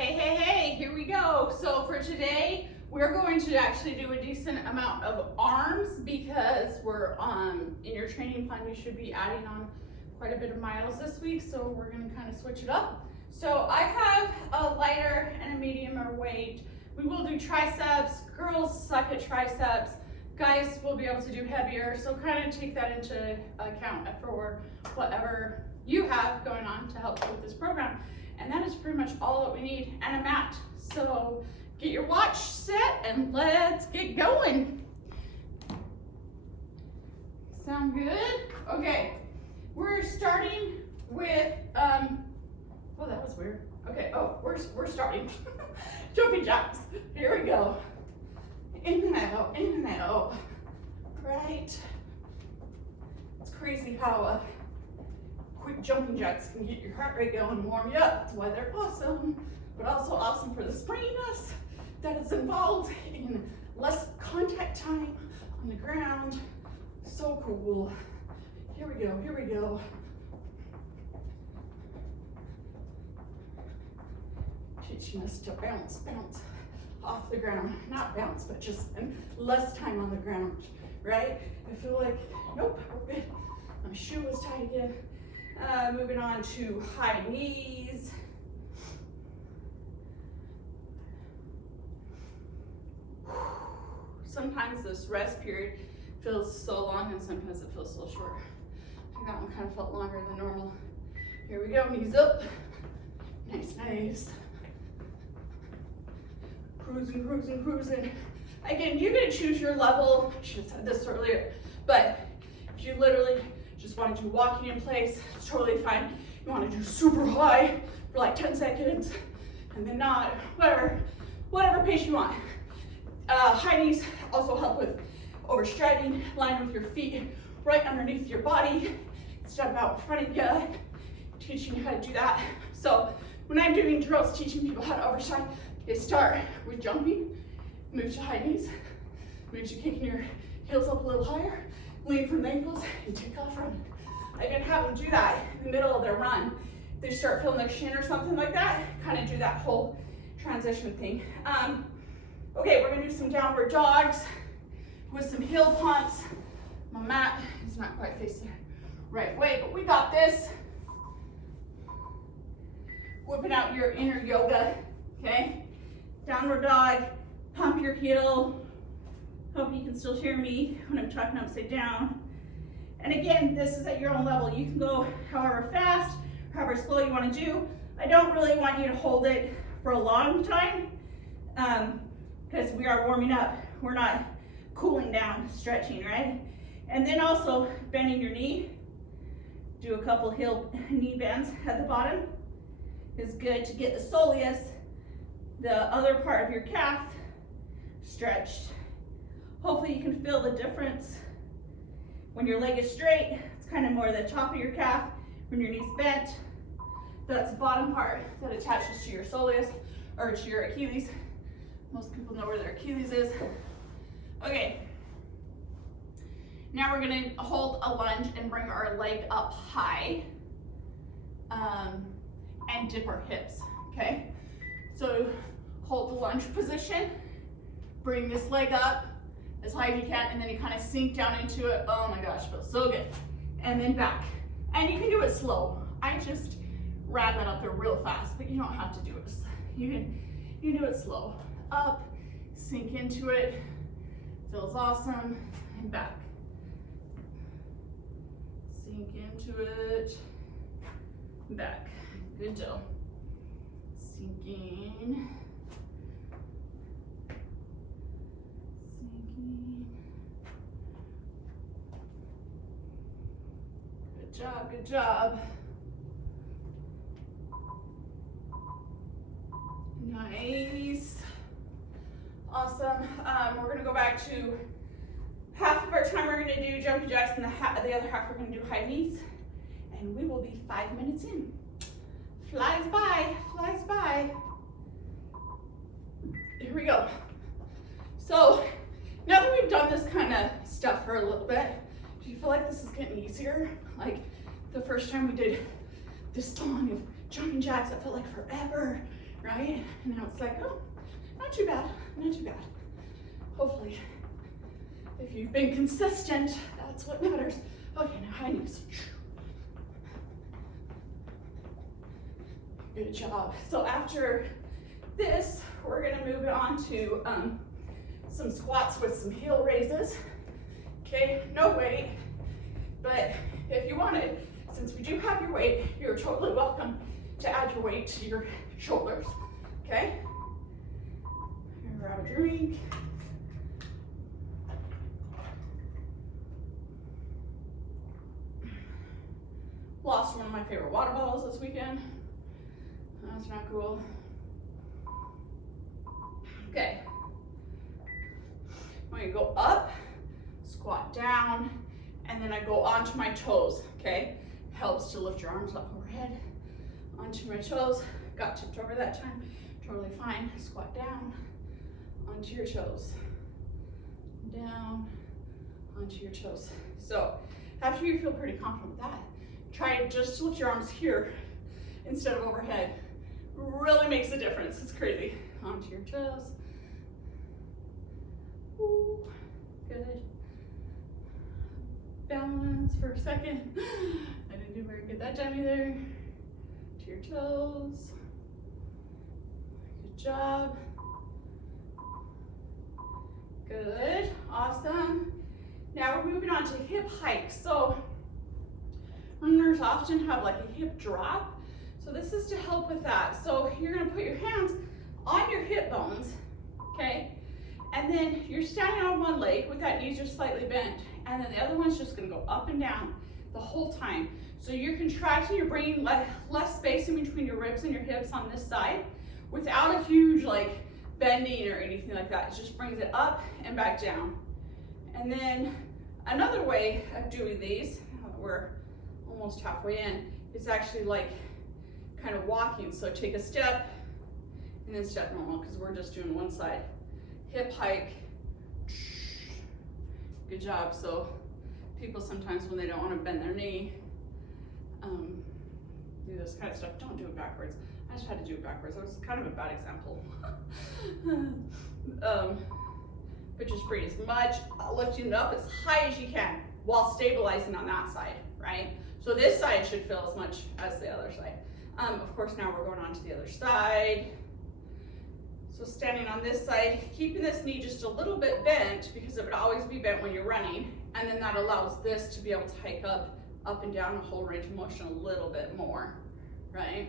Hey, here we go. So for today, we're going to actually do a decent amount of arms because we're in your training plan, you should be adding on quite a bit of miles this week. So we're gonna kind of switch it up. So I have a lighter and a mediumer weight. We will do triceps. Girls suck at triceps. Guys will be able to do heavier. So kind of take that into account for whatever you have going on to help you with this program. And that is pretty much all that we need, and a mat. So get your watch set and let's get going. Sound good? Okay, we're starting with, oh, that was weird. Okay, we're starting. Jumping jacks, here we go. In and out, in and out, right? It's crazy how quick jumping jacks can get your heart rate going and warm you up. That's why they're awesome, but also awesome for the springiness that is involved in less contact time on the ground. So cool. Here we go, here we go. Teaching us to bounce off the ground. Not bounce, but just less time on the ground, right? I feel like, nope, we're good. My shoe is tight again. Moving on to high knees. Sometimes this rest period feels so long and sometimes it feels so short. I think that one kind of felt longer than normal. Here we go, knees up. Nice, nice. Cruising, cruising, cruising. Again, you're gonna choose your level. I should have said this earlier, but if you literally just want to do walking in place, it's totally fine. You want to do super high for like 10 seconds and then not, whatever pace you want. High knees also help with overstriding, line with your feet right underneath your body instead of out in front of you, teaching you how to do that. So when I'm doing drills, teaching people how to overstride, they start with jumping, move to high knees, move to kicking your heels up a little higher, lean from the ankles and take off running. I can have them do that in the middle of their run. If they start feeling their shin or something like that, kind of do that whole transition thing. Okay, we're gonna do some downward dogs with some heel pumps. My mat is not quite facing the right way, but we got this. Whipping out your inner yoga, okay? Downward dog, pump your heel. Hope you can still hear me when I'm talking upside down. And again, this is at your own level. You can go however fast, however slow you want to do. I don't really want you to hold it for a long time because we are warming up. We're not cooling down, stretching, right? And then also bending your knee. Do a couple knee bends at the bottom. It's good to get the soleus, the other part of your calf, stretched. Hopefully you can feel the difference. When your leg is straight, it's kind of more the top of your calf. When your knee's bent, that's the bottom part that attaches to your soleus or to your Achilles. Most people know where their Achilles is. Okay. Now we're gonna hold a lunge and bring our leg up high and dip our hips, okay? So hold the lunge position, bring this leg up as high as you can, and then you kind of sink down into it. Oh my gosh, feels so good. And then back. And you can do it slow. I just ran that up there real fast, but you don't have to do it. You can do it slow. Up, sink into it, feels awesome, and back. Sink into it, back. Good job. Sinking. Good job. Nice. Awesome. We're gonna go back to half of our time we're gonna do jumping jacks and the other half we're gonna do high knees. And we will be 5 minutes in. Flies by, flies by. Here we go. So now that we've done this kind of stuff for a little bit, do you feel like this is getting easier? Like the first time we did this long of jumping jacks, it felt like forever. right? And now it's like, oh, not too bad, not too bad. Hopefully, if you've been consistent, that's what matters. Okay, now high knees. Good job. So after this, we're gonna move on to some squats with some heel raises. Okay, no weight, but if you wanted, since we do have your weight, you're totally welcome to add your weight to your shoulders, okay? Grab a drink. Lost one of my favorite water bottles this weekend. That's not cool. Okay. I'm gonna go up, squat down, and then I go onto my toes, okay? Helps to lift your arms up overhead. Onto my toes. Got tipped over that time. Totally fine. Squat down, onto your toes. Down, onto your toes. So after you feel pretty confident with that, try just to lift your arms here instead of overhead. Really makes a difference. It's crazy. Onto your toes. Ooh, good. Balance for a second. I didn't do very good that time either. To your toes. Good job. Good. Awesome. Now we're moving on to hip hikes. So runners often have like a hip drop. So this is to help with that. So you're gonna put your hands on your hip bones, okay? And then you're standing on one leg with that knee just slightly bent. And then the other one's just gonna go up and down the whole time. So you're contracting, you're bringing less space in between your ribs and your hips on this side without a huge like bending or anything like that. It just brings it up and back down. And then another way of doing these, we're almost halfway in, is actually like kind of walking. So take a step and then step normal, because we're just doing one side. Hip hike. Good job. So people sometimes when they don't want to bend their knee, do this kind of stuff. Don't do it backwards. I just had to do it backwards. It was kind of a bad example. But just bring as much, lifting it up as high as you can while stabilizing on that side, right? So this side should feel as much as the other side. Of course, now we're going on to the other side. So standing on this side, keeping this knee just a little bit bent, because it would always be bent when you're running, and then that allows this to be able to hike up and down a whole range of motion a little bit more, right?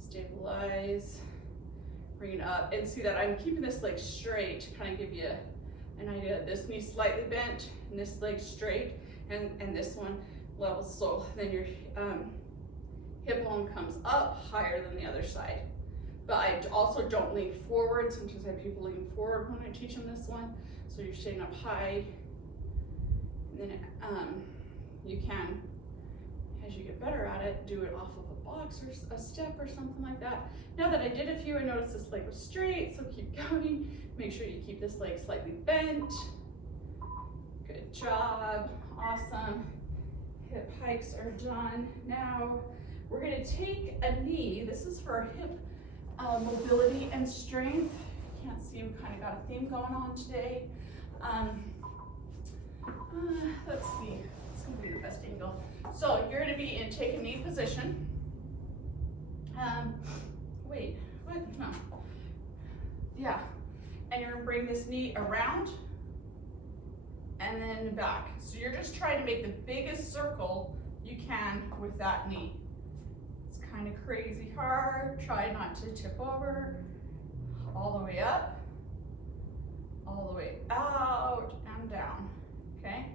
Stabilize, bring it up, and see that I'm keeping this leg straight to kind of give you an idea. This knee slightly bent, and this leg straight, and this one level. So then your hip bone comes up higher than the other side. But I also don't lean forward. Sometimes I have people lean forward when I teach them this one. So you're staying up high. And then you can, as you get better at it, do it off of a box or a step or something like that. Now that I did a few, I noticed this leg was straight, so keep going. Make sure you keep this leg slightly bent. Good job, awesome. Hip hikes are done. Now we're gonna take a knee. This is for our hip mobility and strength. Can't see, we kind of got a theme going on today. Let's see, it's gonna be the best angle. So you're gonna be in take a knee position. Wait, what? No. Yeah, and you're gonna bring this knee around and then back. So you're just trying to make the biggest circle you can with that knee. It's kind of crazy hard. Try not to tip over. All the way up, all the way out and down, okay?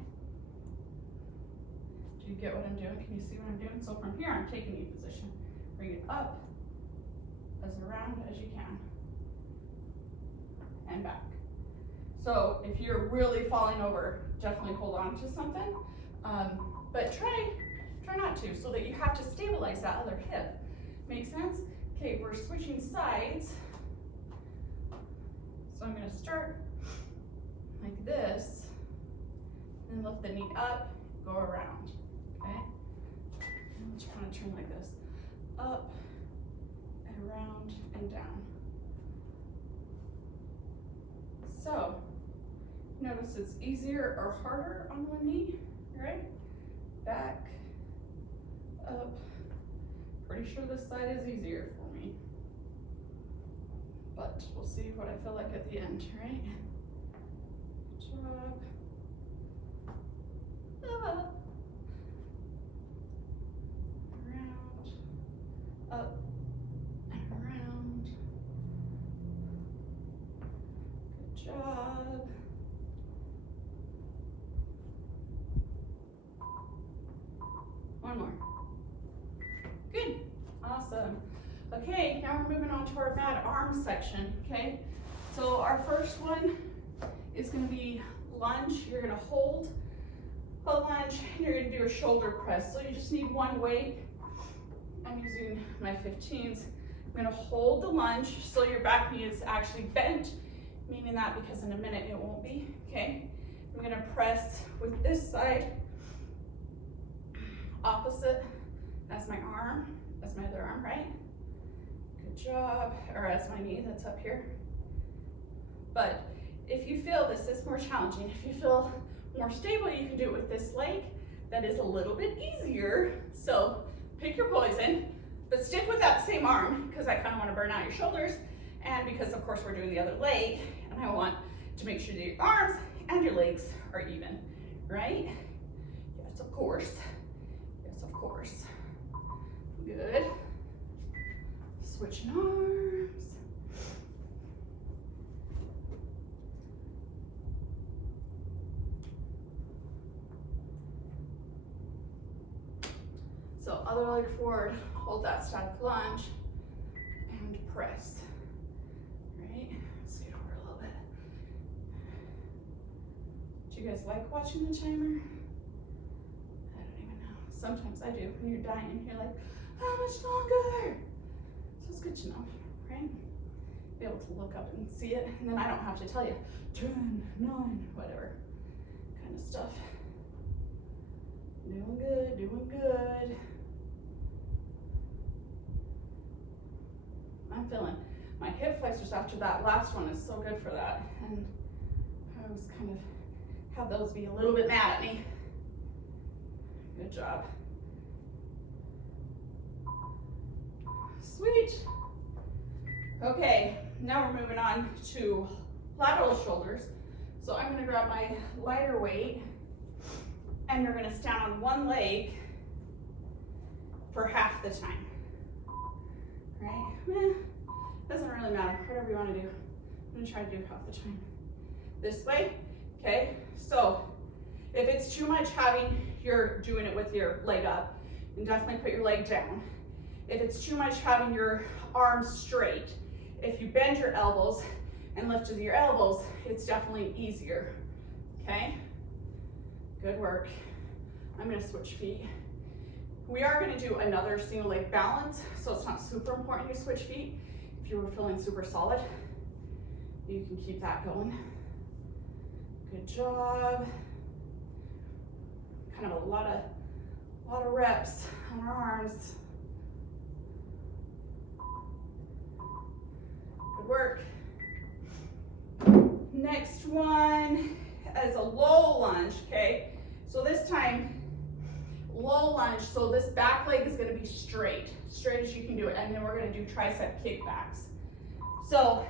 Do you get what I'm doing? Can you see what I'm doing? So from here, I'm taking knee position. Bring it up as around as you can and back. So if you're really falling over, definitely hold on to something, but try not to, so that you have to stabilize that other hip. Make sense? Okay, we're switching sides. So I'm gonna start like this, and lift the knee up, go around, okay? And I'm just gonna turn like this, up and around and down. So, notice it's easier or harder on one knee, right? Back, up. Pretty sure this side is easier for me. But we'll see what I feel like at the end, right? Good job. Up. Around. Up. And around. Good job. One more. Good. Awesome. Okay, now we're moving on to our bad arm section, okay? So our first one is gonna be lunge. You're gonna hold a lunge, and you're gonna do a shoulder press. So you just need one weight. I'm using my 15s. I'm gonna hold the lunge so your back knee is actually bent, meaning that because in a minute it won't be, okay? I'm gonna press with this side, opposite, that's my arm, that's my other arm, right? Good job, or that's my knee that's up here. But if you feel this is more challenging, if you feel more stable, you can do it with this leg. That is a little bit easier. So pick your poison, but stick with that same arm because I kind of want to burn out your shoulders. And because of course we're doing the other leg, and I want to make sure that your arms and your legs are even, right? Yes, of course. Yes, of course. Good. Switching arms. So other leg forward, hold that static lunge, and press. Right? Scoot over a little bit. Do you guys like watching the timer? I don't even know. Sometimes I do. When you're dying, you're like, how much longer? So it's good to know, right? Be able to look up and see it, and then I don't have to tell you, 10, 9, whatever kind of stuff. Doing good, doing good. I'm feeling my hip flexors after that last one is so good for that. And I always kind of have those be a little bit mad at me. Good job. Sweet. Okay, now we're moving on to lateral shoulders. So I'm gonna grab my lighter weight and you're gonna stand on one leg for half the time, right? Doesn't really matter, whatever you wanna do. I'm gonna try to do half the time. This way, okay? So if it's too much having, you're doing it with your leg up, and definitely put your leg down. If it's too much having your arms straight, if you bend your elbows and lift with your elbows, it's definitely easier, okay? Good work. I'm gonna switch feet. We are gonna do another single leg balance, so it's not super important you switch feet. If you were feeling super solid, you can keep that going. Good job. Kind of a lot of reps on our arms. Good work. Next one is a low lunge, okay? So this time, low lunge, so this back leg is gonna be straight as you can do it, and then we're gonna do tricep kickbacks. So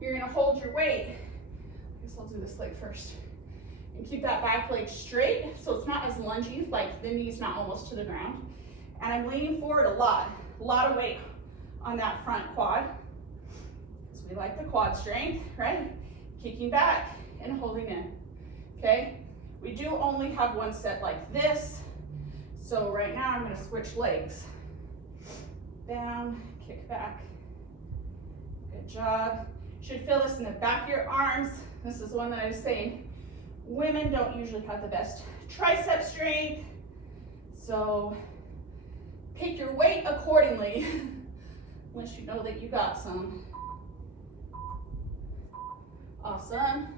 you're gonna hold your weight. I guess I'll do this leg first. And keep that back leg straight, so it's not as lungy, like the knee's not almost to the ground. And I'm leaning forward a lot of weight on that front quad. So we like the quad strength, right? Kicking back and holding in, okay? We do only have one set like this. So right now I'm gonna switch legs. Down, kick back. Good job. Should feel this in the back of your arms. This is one that I was saying, women don't usually have the best tricep strength. So pick your weight accordingly once you know that you got some. Awesome.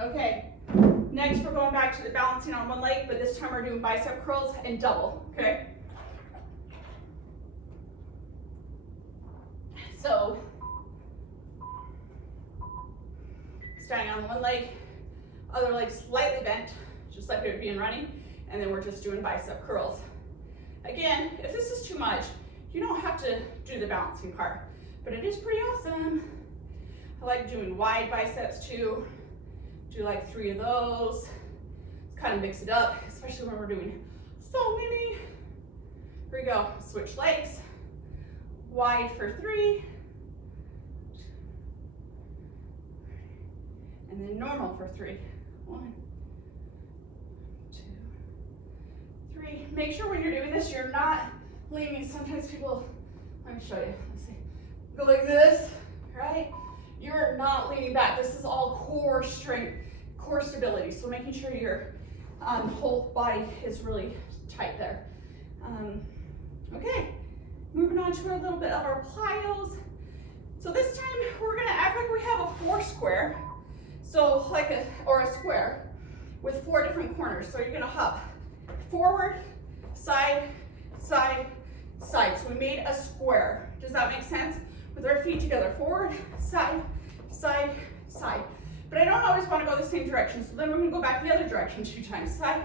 Okay, next we're going back to the balancing on one leg, but this time we're doing bicep curls and double, okay? So, standing on one leg, other leg slightly bent, just like it would be in running, and then we're just doing bicep curls. Again, if this is too much, you don't have to do the balancing part, but it is pretty awesome. I like doing wide biceps too. Do like 3 of those. Kind of mix it up, especially when we're doing so many. Here we go, switch legs. Wide for 3. And then normal for 3. 1, 2, 3. Make sure when you're doing this, you're not leaning. Sometimes people, let me show you. Let's see. Go like this, right? You're not leaning back. This is all core strength, core stability. So making sure your whole body is really tight there. Okay, moving on to a little bit of our plyos. So this time we're gonna act like we have a 4 square. So like a square with 4 different corners. So you're gonna hop forward, side, side, side. So we made a square. Does that make sense? With our feet together, forward, side, side, side. But I don't always want to go the same direction. So then we're gonna go back the other direction 2 times. Side,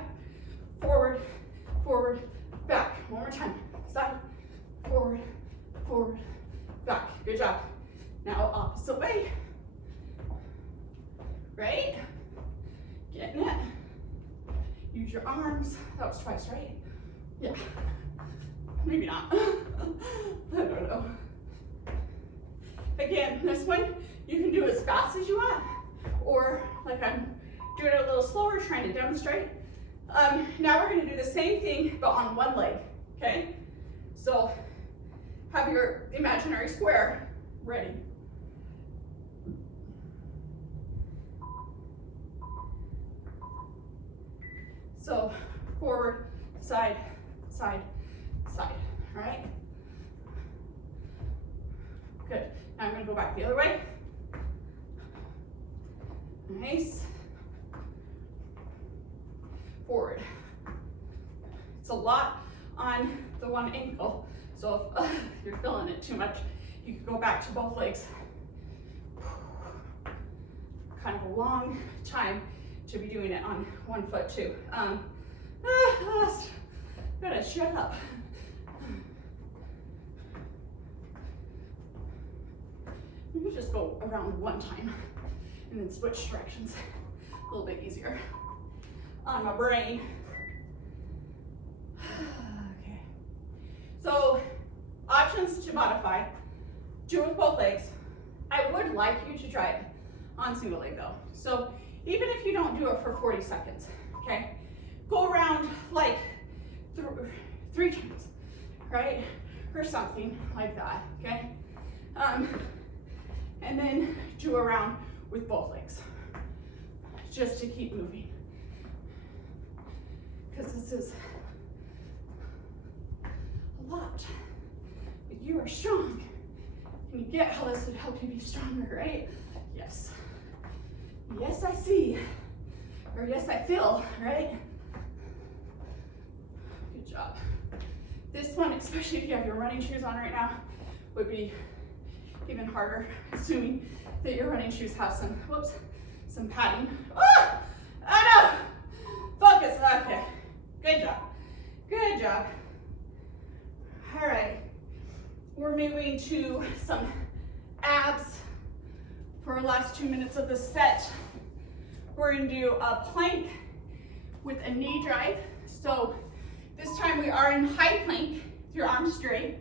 forward, forward, back. One more time. Side, forward, forward, back. Good job. Now opposite way. Right? Getting it. Use your arms. That was twice, right? Yeah. Maybe not. I don't know. Again, this one you can do as fast as you want, or like I'm doing it a little slower, trying to demonstrate. Now we're gonna do the same thing, but on one leg, okay? So have your imaginary square ready. So forward, side, side, side, all right? Good. Now I'm gonna go back the other way. Nice. Forward. It's a lot on the one ankle, so if you're feeling it too much, you can go back to both legs. Kind of a long time to be doing it on one foot too. Gotta shut up. Let me just go around one time and then switch directions. A little bit easier on my brain. Okay. So options to modify. Do it with both legs. I would like you to try it on single leg though. So even if you don't do it for 40 seconds, okay? Go around like 3 times, right? Or something like that, okay? And then do around with both legs, just to keep moving. Because this is a lot, but you are strong. And you get how this would help you be stronger, right? Yes. Yes, I see. Or yes, I feel, right? Good job. This one, especially if you have your running shoes on right now, would be even harder, assuming that your running shoes have some, whoops, some padding. Oh, no! Focus, okay. Good job. Good job. All right. We're moving to some abs for our last 2 minutes of the set. We're gonna do a plank with a knee drive. So this time we are in high plank with your arms straight,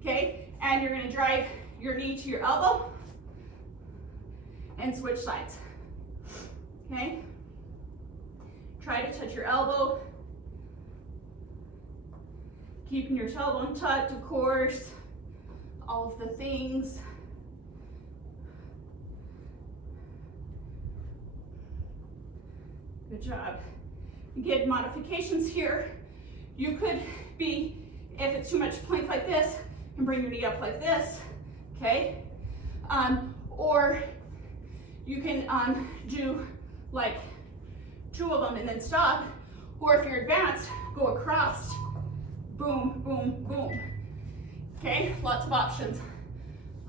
okay? And you're gonna drive your knee to your elbow and switch sides, okay? Try to touch your elbow. Keeping your tailbone tucked, of course. All of the things. Good job. Get modifications here. You could be, if it's too much plank like this, you can bring your knee up like this, okay? Or you can do like 2 of them and then stop. Or if you're advanced, go across. Boom, boom, boom. Okay, lots of options.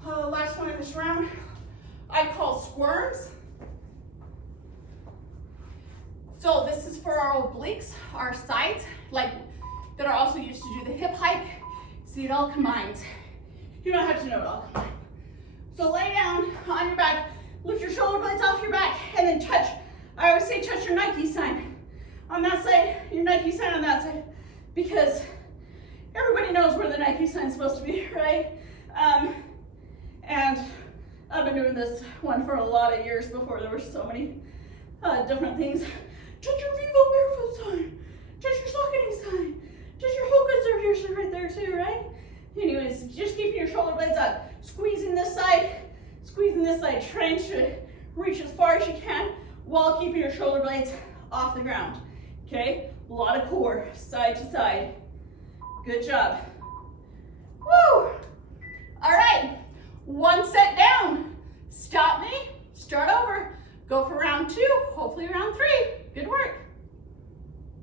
Last one in this round, I call squirms. So this is for our obliques, our sides, like that are also used to do the hip hike. See it all combined. You don't have to know it all combined. So lay down on your back, lift your shoulder blades off your back, and then touch. I always say touch your Nike sign on that side, your Nike sign on that side, because everybody knows where the Nike sign is supposed to be, right? And I've been doing this one for a lot of years before there were so many different things. Touch your Vivo barefoot sign, touch your Saucony sign, touch your Hoka sign right there too, right? Anyways, just keeping your shoulder blades up, squeezing this side, trying to reach as far as you can while keeping your shoulder blades off the ground, okay? A lot of core, side to side. Good job. Woo! All right, one set down. Stop me, start over. Go for round 2, hopefully round 3.